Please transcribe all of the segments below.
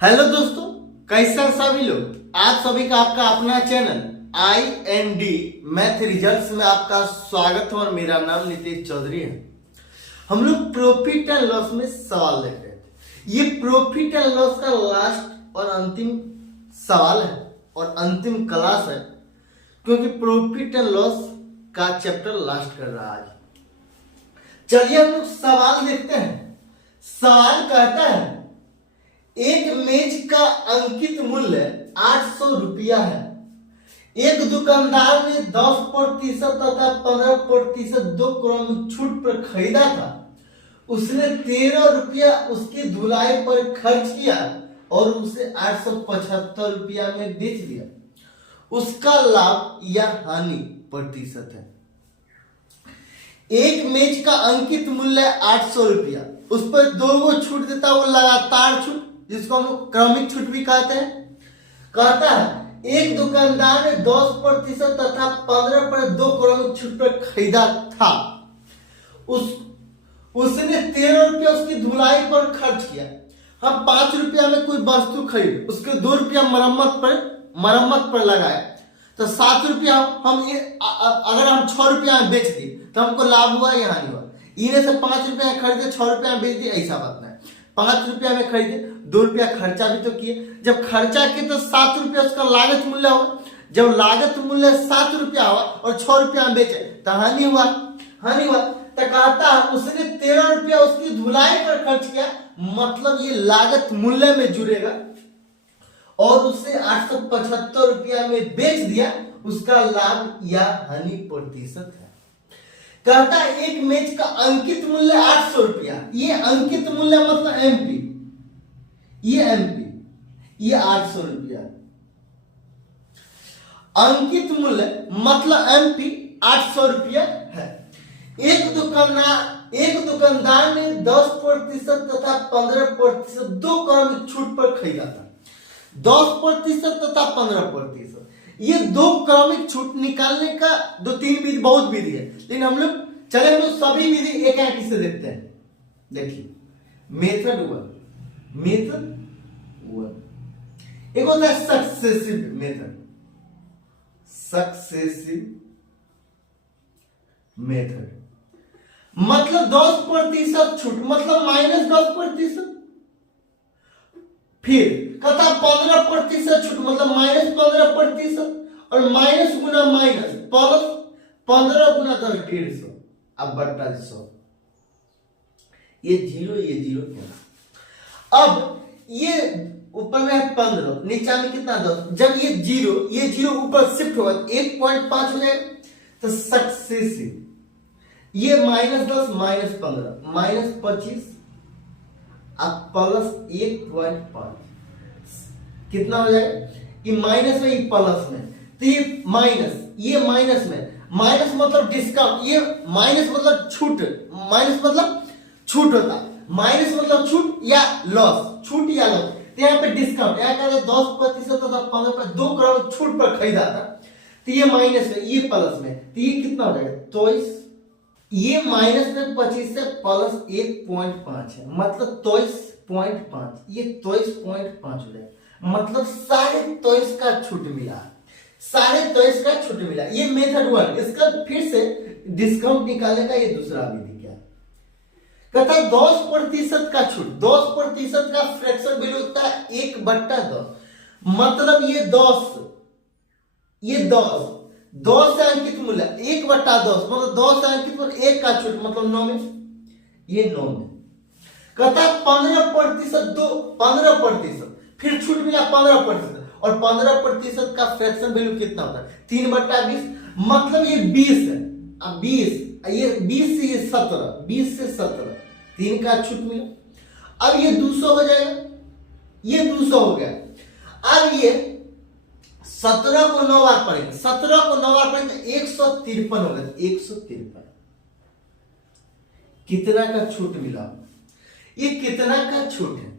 Hello दोस्तों, कैसे हैं सभी लोग। आप सभी का आपका अपना चैनल IND मैथ रिजल्ट्स में आपका स्वागत है और मेरा नाम नितेश चौधरी है। हम लोग प्रॉफिट एंड लॉस में सवाल देख रहे थे। ये प्रॉफिट एंड लॉस का लास्ट और अंतिम सवाल है और अंतिम क्लास है, क्योंकि प्रॉफिट एंड लॉस का चैप्टर लास्ट कर रहा है आज। चलिए हम लोग सवाल देखते हैं। सवाल कहता है एक मेज का अंकित मूल्य 800 रुपया है। एक दुकानदार ने 10% तथा 15% दो क्रमिक छूट पर खरीदा था। उसने 13 रुपया उसकी धुलाई पर खर्च किया और उसे 875 रुपया में बेच दिया। उसका लाभ या हानि प्रतिशत है। एक मेज का अंकित मूल्य 800 रुपया, उस पर दो गो छूट देता, वो लगातार छूट, जिसको हम क्रमिक छूट भी कहते हैं। कहता है एक दुकानदार ने 10% तथा 15% दो क्रमिक छूट पर खरीदा था। उसने 13 रुपया उसकी धुलाई पर खर्च किया। हम 5 रुपया में कोई वस्तु खरीद, उसके 2 रुपया मरम्मत पर लगाए, तो 7 रुपया अगर हम 6 रुपया में बेच दिए तो हमको लाभ हुआ या हानि हुआ। इन्हें से 5 रुपया खरीदे, 6 रुपया में बेच दिए, ऐसा बात नहीं। 5 रुपया में खरीदे, 2 रुपया खर्चा भी तो किए। जब खर्चा किए तो 7 रुपया उसका लागत मूल्य हुआ। जब लागत मूल्य 7 रुपया हुआ और 6 रुपया में बेचे तो हानि हुआ। तो कहता है उसने 13 रुपया उसकी धुलाई पर खर्च किया, मतलब ये लागत मूल्य में जुड़ेगा, और उसे 875 रुपया में बेच दिया। उसका लाभ या हानि प्रतिशत है। कहता है एक मेज का अंकित मूल्य 800 रुपया। ये अंकित मूल्य मतलब MP, ये 800 रुपया। अंकित मूल्य मतलब MP 800 रुपया है। एक दुकानदार ने 10% तथा 15% दो क्रमिक छूट पर खरीदा था। 10% तथा 15%, ये दो क्रमिक छूट निकालने का 2-3 विधि, बहुत विधि है, लेकिन हम लोग सभी विधि एक एक से देखते हैं। देखिए मेथड वन, एक होता है सक्सेसिव मेथड, मतलब 10% छूट, मतलब -10%। फिर कहता 15% छूट, मतलब -15%, और माइनस गुना माइनस प्लस 15 गुना 10 150, अब बट्टा 100। ये जीरो क्या। अब ये ऊपर में है 15, नीचे में कितना 10। जब ये जीरो ऊपर शिफ्ट होगा 1.5 हो जाएगा, तो सक्सेसिव। ये -10 -15 -25 अब प्लस 1.5 कितना हो जाएगा। ये माइनस में, ये प्लस में, तो ये माइनस में, माइनस मतलब डिस्काउंट, ये माइनस मतलब छूट, माइनस मतलब छूट होता है। माइनस मतलब छूट या लॉस, छूट या लॉस। तो यहाँ पे डिस्काउंट, यहाँ का 10% तथा 15% दो क्रमिक छूट पर खरीदा था, तो ये माइनस में, ये प्लस में, तो ये कितना हो जाएगा 23। ये माइनस में 25 से प्लस 1.5 है, मतलब 23.5, ये 23.5 हो जाएगा, मतलब 23.5 का छूट मिला, 23.5 का छूट मिला। ये मेथड वन। इसका फिर से डिस्काउंट निकालने का ये दूसरा विधि क्या कहता है 10% का छूट। 10% का फ्रैक्शन वैल्यू होता है 1/10, मतलब ये 10 से अंकित मूल्य 1/10, मतलब 10 से अंकित मूल्य 1 का छूट, मतलब 9 में, ये 9 में। कहता है 15%, फिर छूट मिला 15%, और 15% का फ्रैक्शन वैल्यू कितना होता है 3/20, मतलब ये 20 है। अब 20 से ये 17, 20 से 17, 3 का छूट मिला। अब ये 200 हो जाएगा, ये 200 हो गया। अब ये 17 को 9 बार पढ़ेंगे, 17 को 9 बार पढ़ेंगे 153 हो गया, 153। कितना का छूट मिला, ये कितना का छूट है,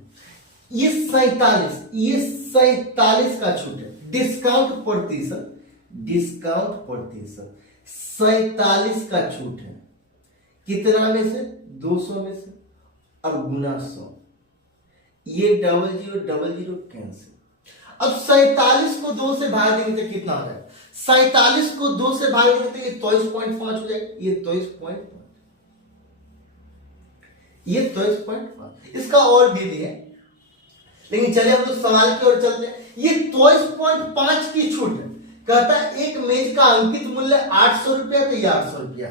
ये 47 का छूट है। डिस्काउंट प्रतिशत 47 का छूट है। कितना में से 200 में से, और गुना 100, ये डबल जीरो कैंसिल। अब 47 को 2 से भाग देंगे तो कितना हो जाएगा? 47 को 2 से भाग देंगे तो ये 23.5 हो जाएगा। ये 23.5, ये 23.5। इसका और भी है, लेकिन चलिए हम लोग सवाल की ओर चलते हैं। ये 23.5 की छूट है। कहता है एक मेज का अंकित मूल्य 800 रुपया, तो ये 800 रुपया।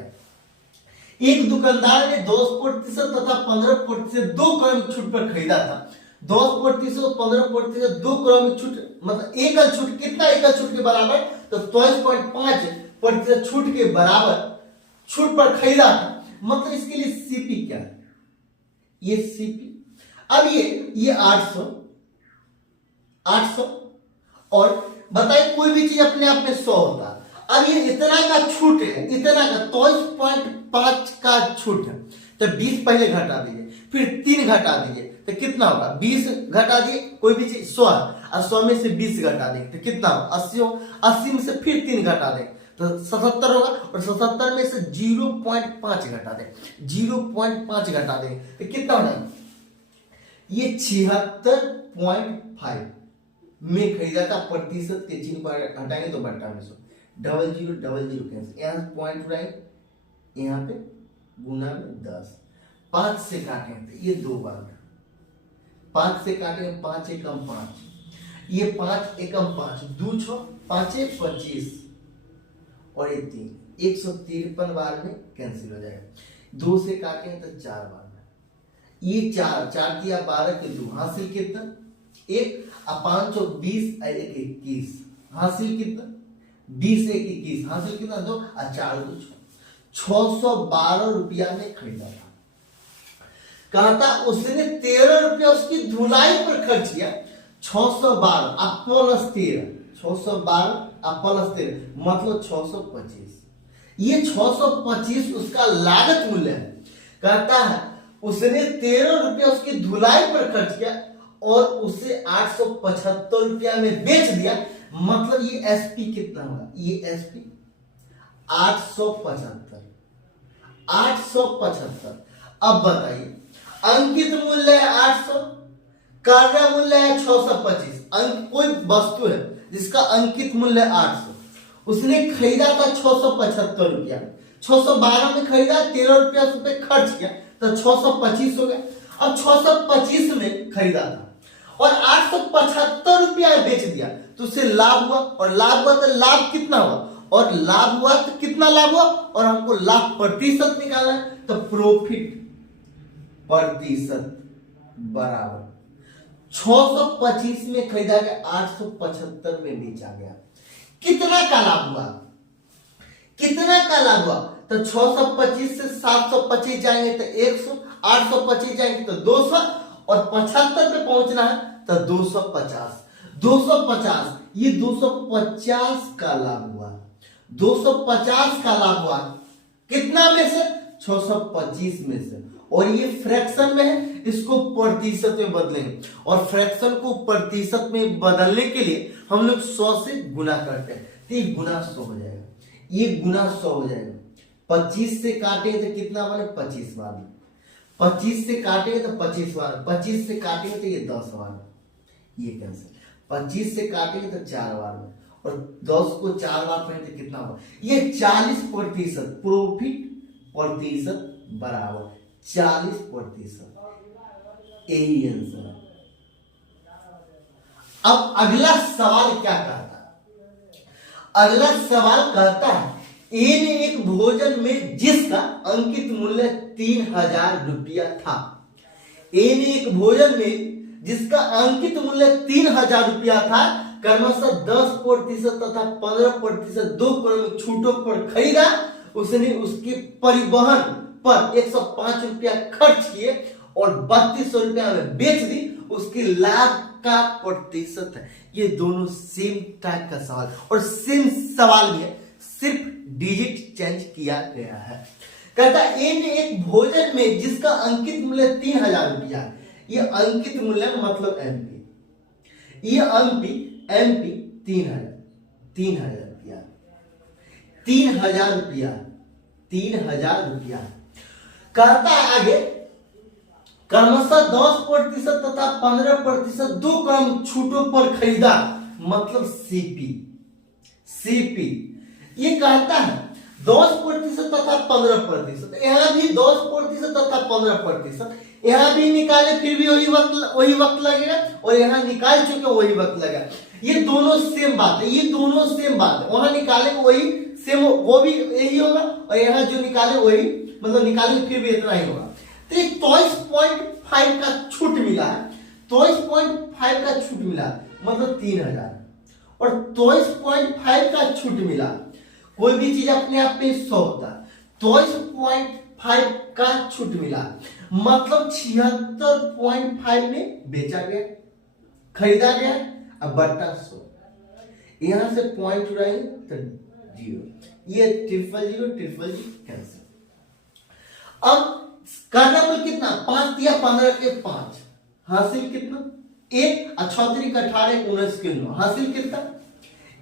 एक दुकानदार ने 10% तथा 15% 2 क्रमिक छूट पर खरीदा था। 10% और 15% 2 क्रमिक छूट, मतलब एकल छूट, कितना एकल छूट के बराबर? तो 23.5% छूट के बराबर छूट पर खरीदा था। मतलब इसके लिए सीपी क्या है? ये सीपी। अब ये 800 और बताइए कोई भी चीज अपने आप में 100 होता है। अब ये इतना का छूट है, इतना का 23.5 का छूट है, तो 20 पहले घटा दीजिए, फिर 3 घटा दीजिए तो कितना होगा? 20 घटा दिए, कोई भी चीज 100 और 100 में से 20 घटा देंगे तो कितना होगा? 80 हो। 80 में से फिर 3 घटा देंगे तो 77 होगा, और 77 में से 0.5 घटा दें, 0.5 घटा देंगे तो कितना होगा? ये 76.5 में खरीदा था। प्रतिशत के चिन्ह पर हटाएंगे तो बट्टा में 100, डबल जीरो कैंसिल, यहाँ पॉइंट उड़ाएंगे, यहाँ पे गुना में 10, 5 से काटेंगे तो ये 2 बार, 5 से काटेंगे 5 एकम 5, ये 5 एकम 5, 2 6 5 25 और ये 3, 153 बार में कैंसिल हो जाएगा। 2 से काटेंगे तो 4 बार में, ये 4 दिया 12 के 2, हासिल कितना? 1 और 5 और 20 और 1 21, हासिल कितना? 20 1 21, हासिल कितना? 2 और 4 2 612 रुपया में खरीदा था। कहा था उसने 13 रुपया उसकी धुलाई पर खर्च किया। 612 अब प्लस 13, 612 अब प्लस 13 मतलब 625। ये 625 उसका लागत मूल्य है। कहता है उसने 13 रुपया उसकी धुलाई पर खर्च किया और उसे 875 रुपया में बेच दिया। मतलब ये एसपी कितना होगा? ये एसपी 875, 875। अब बताइए अंकित मूल्य है 800, कार्य मूल्य है 625। कोई वस्तु है जिसका अंकित मूल्य 800, उसने खरीदा था 675 रुपया, 612 में खरीदा, 13 रुपया उस पर खर्च किया तो 625 हो गया। अब 625 में खरीदा था और 875 रुपया बेच दिया तो उससे लाभ हुआ, और लाभ हुआ तो लाभ कितना हुआ? और लाभ हुआ तो कितना लाभ हुआ? और हमको लाभ प्रतिशत निकालना है तो प्रॉफिट प्रतिशत बराबर 625 में खरीदा गया, 875 में बेचा गया। कितना का लाभ हुआ? कितना का लाभ हुआ? तो 625 से 725 जाएंगे तो 100, 825 जाएंगे तो 200 और 75 पे पहुंचना है तो 250, 250। ये 250 का लाभ हुआ, 250 का लाभ हुआ। कितना में से? 625 में से। और ये फ्रैक्शन में है, इसको प्रतिशत में बदलेंगे, और फ्रैक्शन को प्रतिशत में बदलने के लिए हम लोग 100 से गुना करते हैं तो ये गुना 100 हो जाएगा, ये गुना 100 हो जाएगा। 25 से काटेंगे तो कितना बने? 25 बार में। 25 से काटेंगे तो 25 बार, 25 से काटेंगे तो ये 10 बार, ये कैंसिल। 25 से काटेंगे तो 4 बार में, और 10 को 4 बार पढ़ेंगे तो कितना होगा? ये 40%, प्रॉफिट प्रतिशत बराबर 40%। यही आंसर है। अब अगला सवाल क्या कहता है? अगला सवाल कहता है ए ने एक भोजन में जिसका अंकित मूल्य 3000 रुपया था, ए ने एक भोजन में जिसका अंकित मूल्य 3000 रुपया था, क्रमशः 10% तथा 15% 2 क्रमिक छूटों पर खरीदा। उसने उसके परिवहन पर 105 रुपया खर्च किए और 3200 रुपया में बेच दी। उसके लाभ का प्रतिशत है। ये दोनों सेम टाइप का सवाल और सेम सवाल भी है, सिर्फ डिजिट चेंज किया गया है। कहता ए ने एक भोजन में जिसका अंकित मूल्य 3000 रुपया, ये अंकित मूल्य मतलब एमपी, ये एमपी 3000 रुपया, 3000 रुपया, 3000 रुपया। कहता है आगे क्रमशः 10% तथा 15% दो क्रम छूटों पर खरीदा, मतलब सीपी। सीपी ये कहता है 10% तथा 15%, यहाँ भी 10% तथा 15%, यहाँ भी निकाले फिर भी वही वक्त लगेगा, और यहाँ निकाल चुके वही वक्त लगेगा। ये दोनों सेम बात है, ये दोनों सेम बात है। वहां निकाले वही सेम, वो भी यही होगा, और यहाँ जो निकाले वही, मतलब निकाले फिर भी इतना ही होगा। तो 23.5 का छूट मिला है, 23.5 का छूट मिला मतलब 3000, और 23.5 का छूट मिला। कोई भी चीज अपने आप में 100 होता है, 23.5 का छूट मिला मतलब 76.5 में बेचा गया, खरीदा गया। अब बट्टा 100, यहां से पॉइंट उड़ाएंगे तो 0, ये 000 कैंसिल। अब करना बोल कितना, 5 दिया 15 के 5, हासिल कितना 1, 36 का 18 19 के 9, हासिल कितना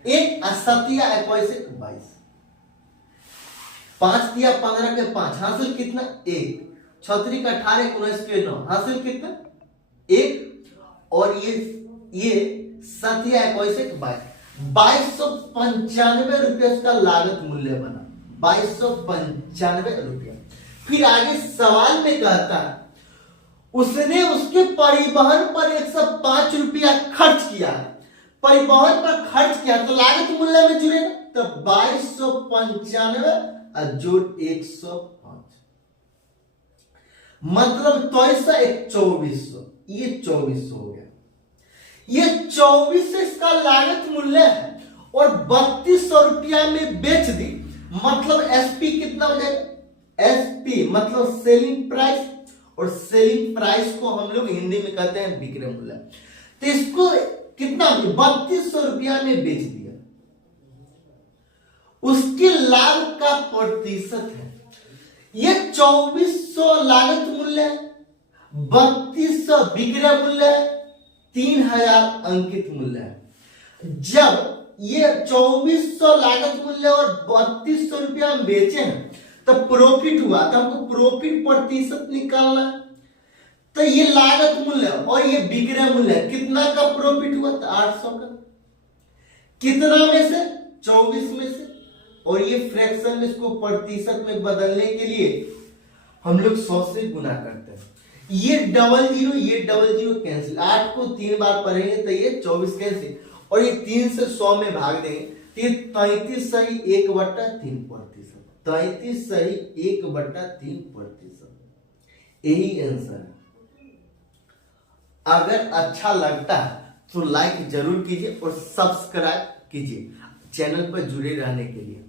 1, 7 21 के 22, 5 दिया 15 के 5, हासिल कितना 1, 36 का 18 19 के 9, हासिल कितना 1, और ये 7 21 के 22, 2295 रुपये उसका लागत मूल्य बना, 2295 रुपया। फिर आगे सवाल में कहता है उसने उसके परिवहन पर 105 रुपया खर्च किया, परिवहन पर खर्च किया तो लागत मूल्य में जुड़ेगा, तो 2295 जोड़ 105 मतलब 2400, ये 2400 हो गया। ये 24 से इसका लागत मूल्य है, और 3200 रुपया में बेच दी, मतलब एसपी कितना हो जाएगा, एसपी मतलब सेलिंग प्राइस, और सेलिंग प्राइस को हम लोग हिंदी में कहते हैं विक्रय मूल्य। तो इसको कितना 3200 रुपया में बेच दिया, उसके लाभ का प्रतिशत है। ये 2400 लागत मूल्य है, 3200 विक्रय मूल्य है, 3000 अंकित मूल्य है। जब ये 2400 लागत मूल्य और 3200 रुपया हम बेचे हैं तो प्रॉफिट हुआ, तो हमको प्रॉफिट प्रतिशत निकालना है। तो ये लागत मूल्य और ये विक्रय मूल्य, कितना का प्रॉफिट हुआ, तो 800 का। कितना में से, 24 में से, और ये फ्रैक्शन में इसको प्रतिशत में बदलने के लिए हम लोग 100 से गुना करते हैं। ये 00 ये 00 कैंसिल, 8 को 3 बार पढ़ेंगे तो ये 24 कैंसिल, और ये 3 से 100 में भाग देंगे तो ये 33 सही 1/3%, 33 सही 1/3%, यही आंसर है। अगर अच्छा लगता है तो लाइक जरूर कीजिए और सब्सक्राइब कीजिए चैनल पर जुड़े रहने के लिए।